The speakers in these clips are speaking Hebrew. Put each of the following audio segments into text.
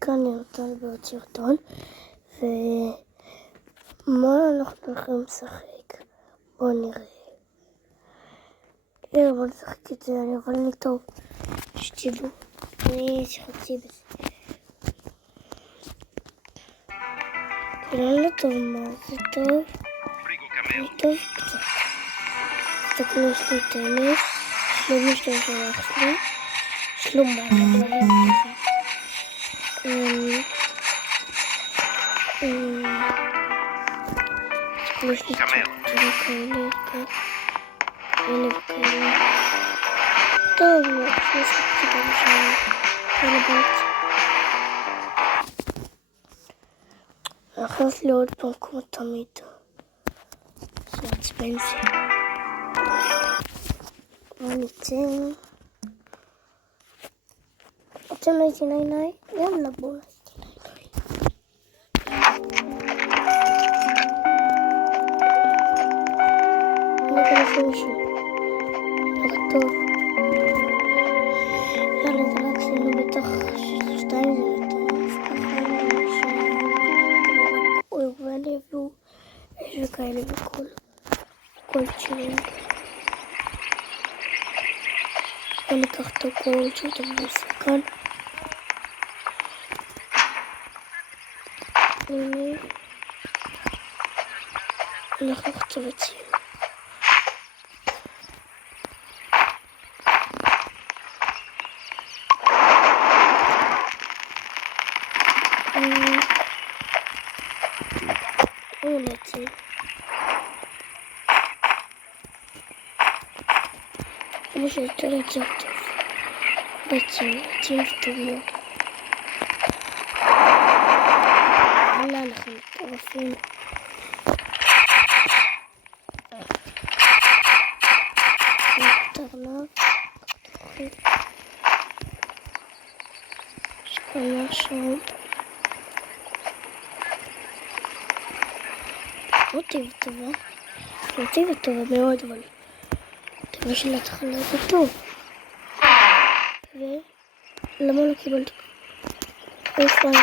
כאן יונתן בעוד סרטון, ומה אנחנו הולכים לשחק? בואו נראה. בואו נשחק את זה, אני אבל אני טוב, שתדעו, אני שחקתי בזה. כאילו לא טוב, מה זה טוב? אני טוב קצת. תסתכלו, יש לי טניס, שלום משתמש של אח שלי, שלום בעיה, אבל אני תסתכלו, יש לי צ'פטים כאלה, כאלה וכאלה. טוב, לא, אני שחקתי גם שם, כאלה באמצע. נכנס לי עוד פעם כמו תמיד. זה עצבן זה. בואו נצא. רוצים להיטי ניי? יאללה בואו להיטי ניי. אני אכנס למישהו. אבל טוב. יאללה זה רק עשינו בטח 2 זה מטורף. ואני אביאו אש וכאלה וכל צ'ילים. אני אקח את הכל שאתם בסכן. הנה. אנחנו חצבצים. נצא. כמו שיותר יותר טוב. בעצם, עצים טוב מאוד. יאללה, אנחנו מטורפים. נקטרנה. שכונה שם. מוטיב טובה. מוטיב טובה מאוד, אבל טבע של התחלה זה טוב. ולמה לא קיבלתי? איפה אני?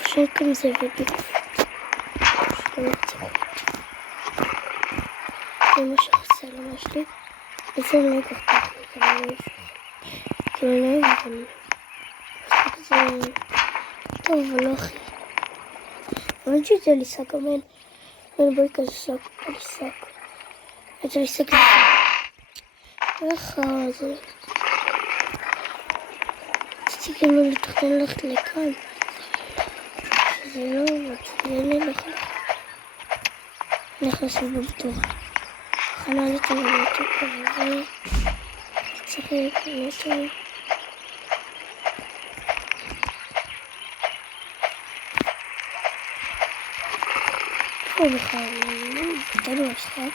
אפשר כאן זה ובגוף. זה מה שחסר למה שלי. וזה לא יקח תחלי, כמה לא יפך. כאילו לא אבל... זה... טוב, אבל לא הכי. אבל שזה לי שק אמן. אין בואי כזה שק, בואי שק. זה לי שק כזה. ככה, זה... רציתי כאילו לתכנן ללכת לכאן. שזה לא עובד, זה נלך. נכנסו בבטוח. הכנה לטורנטו כזה. צריך לטורנטו. פה בכלל, תדעו השחק.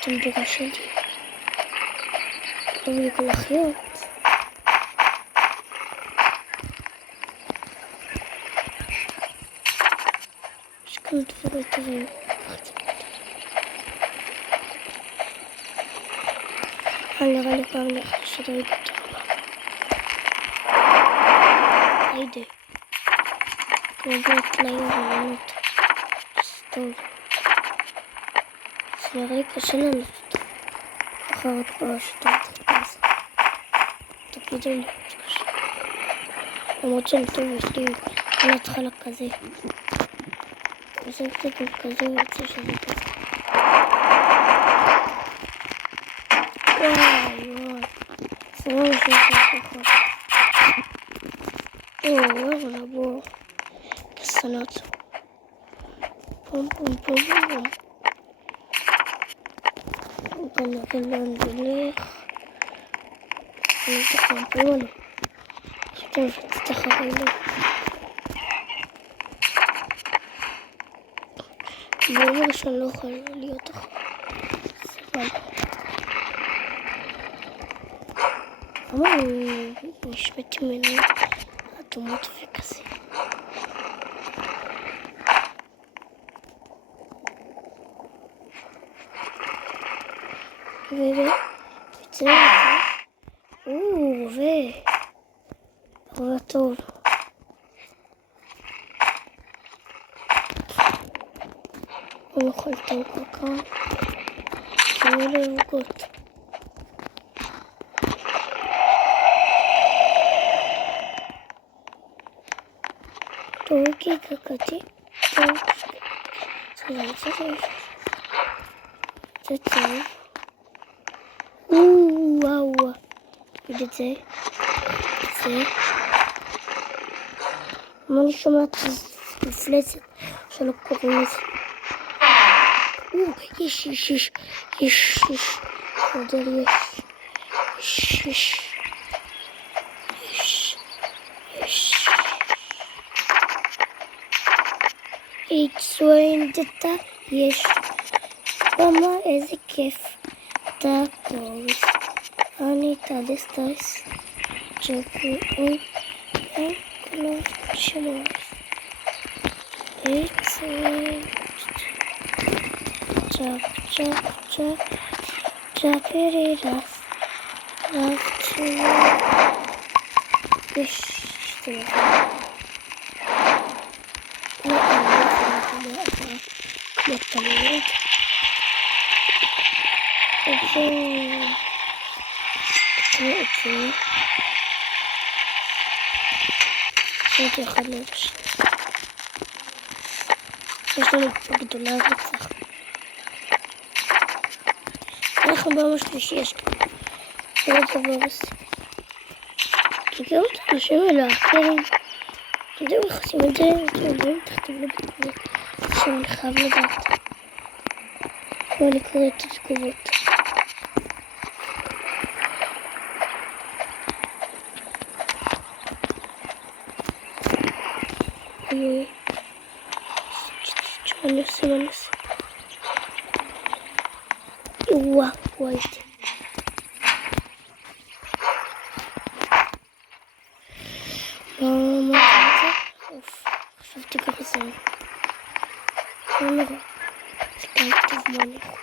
אתם דוגה שלי. טוב לי כל החיות. יש כאן דברים טובים. נראה לי פעם נחש שדוי בטוח. היידה. כמו בלוק פלאים ולנות. טוב. זה נראה לי קשה לנו אותו. ככה רק פרשת את זה. תגידו לי, זה קשה. למרות שאני טוב, יש לי כל התחלה כזה. וזה קצת כזה, ויוצא שזה כזה. וואי. זה לא משהו ככה. וואי, בוא. כסנות. פום. נקל לאן דלך. נתחם פלונו. טוב, תתחם לי. זה אומר שאני לא יכולה להיות אחת. סבבה. למה נשמעתי ממנו אדומות וכזה? וצריך רובה טוב. הוא נוכל טנק כאן, כי הוא לא יבגות. טורקי קקתי, זה טוב. וואו, תגיד את זה. מה אני שומעת מפלצת שלא קוראים לזה. יש. מודל יש. הצוינדתה יש. למה איזה כיף. טאקוס. אני תדסטייס. ג'וקו. כולו שלוש. צ'אפרי רף יש שתי כמו תמיד זה אחד לבש יש לנו פה גדולה רצח אנחנו בעולם השלישי יש כאן זה לא דבר עושה תגיעו את האנשים האלה האחרים אתם יודעים איך עושים את זה אתם יודעים תכתבו לי שאני חייב לדעת ואני קורא את התגובות אני עושה וואו הייתי מה אוף חשבתי ככה זה לא נורא זה כאן טוב מה אני יכול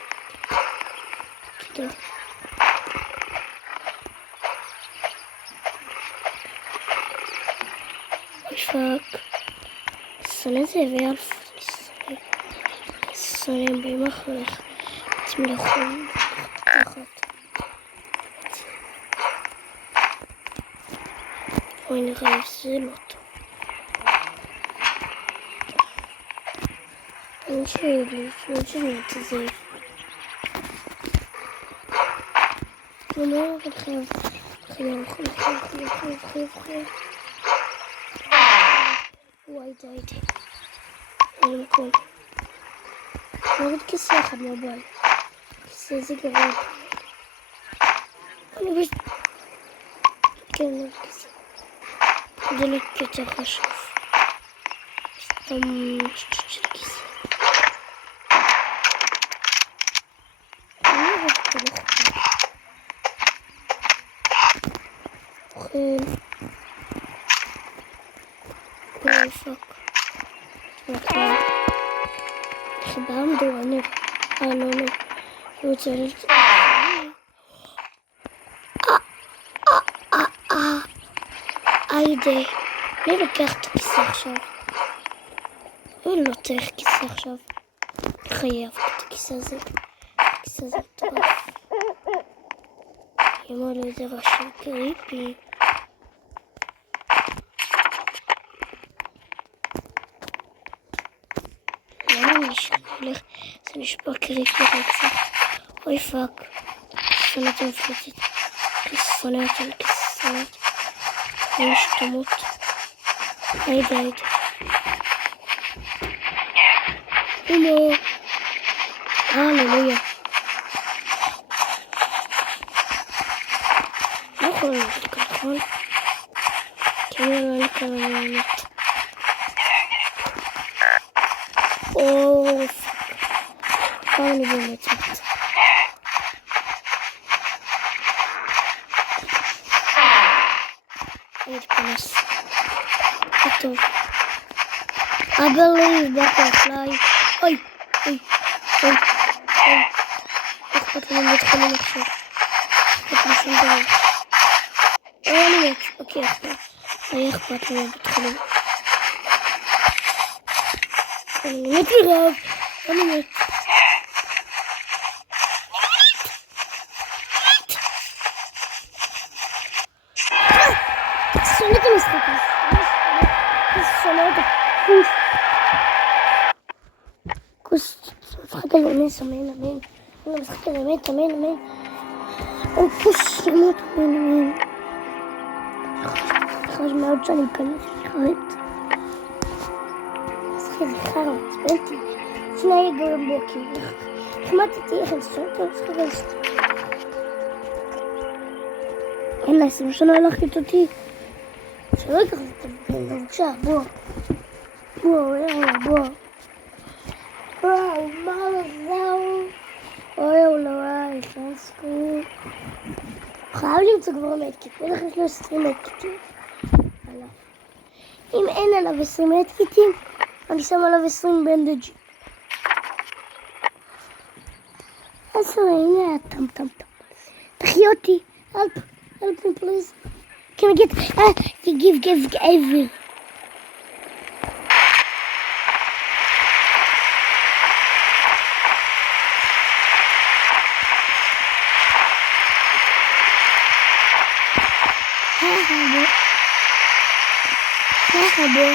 תודה פאק שונא זה ואלף שונא באים אחריך אתם לא יכולים תחת אוי נראה זה לא טוב אין שלי את זה לא חייב וואי די אין מקום נוריד כיסא אחד מהבית כיסא זה גרוע אני כן נוריד כיסא זה לא יותר חשוב סתם של כיסא אני אוהב את הלכות אוכל אוי פאק תמכה חיבה מדורנית לא רוצה היידה אני לוקח את הכיסא עכשיו אני לא צריך כיסא עכשיו אני חייב את הכיסא הזה מטורף היא אמרה לו איזה רשם קריפי זה נשבר קריפי רצח אוי פאק סונת מפלצת סונת אני שתמות היידה הומו הללויה לא יכולה ללכת כאן נכון כי אני לא כאן אני מת אוף אני באמת מת להתכנס. זה טוב. I believe butterfly. אוי, אוי, אוי, אוי. אכפת לי בית חולים עכשיו. אכפת לי שום דבר. אני מת. אוקיי, אכפת לי בית חולים. אני מת מרוב. אני מת. שונא את המשחק הזה. שונא את הכוס. כוס. משחק הזה אמן, אמן. המשחק הזה אמן. או כוס שמות אמן. חש מאוד שאני אכנס לחרט. משחק הזה חרא עצבנתי. לפני גורם בוקר. החמדתי איך אני שונא את המשחק הזה. אין לה 20 שנה הלכת אותי. שלא ייקח את הבן, בבקשה, בוא. בוא. מה זהו? אוי, חסקו. חייב למצוא כבר מדקיט. בטח יש לו 20 מדקיטים. אם אין עליו 20 מדקיטים, אני שם עליו 20 בנדג'ים. אז הנה, טם. תחי אותי. Help me, please. Can I get... give every. Merhaba.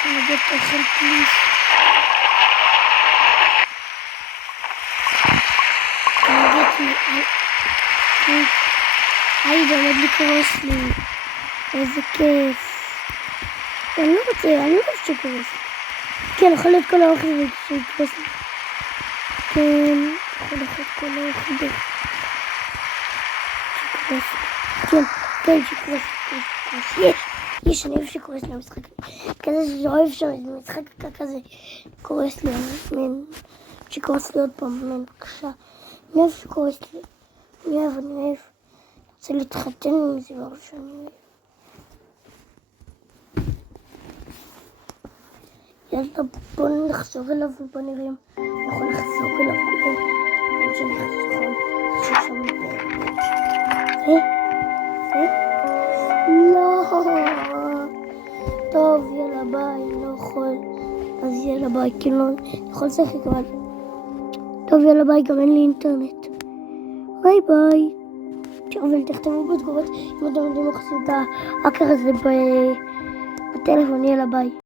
Can I get the help, please? Can you get me? עאידה, עומד לקרוס לי. איזה כיף. אני לא רוצה שקרוס. כן, יכול להיות כל האוכל שקרוס לי. כן, יכול להיות כל האוכל שקרוס לי. יש, אני אוהב שקורס לי המשחק כזה שאוהב שהמשחק כזה קורס לי, שקורס לי עוד פעם, בבקשה. אני אוהב שקורס לי, אני אוהב. רוצה להתחתן עם זה דבר שאני אוהב. יאללה, בוא נחזור אליו ובוא נראה אם יכול לחזור אליו קודם. אם שאני חזור, ששם באמת. לא. טוב, יאללה ביי, אני לא יכול. אז יאללה ביי, כאילו, אני יכול לשחק אבל. טוב, יאללה ביי, גם אין לי אינטרנט. ביי. אבל תכתבו בתגובות אם אתם יודעים איך עושים את ההאקר הזה בטלפון, יאללה ביי.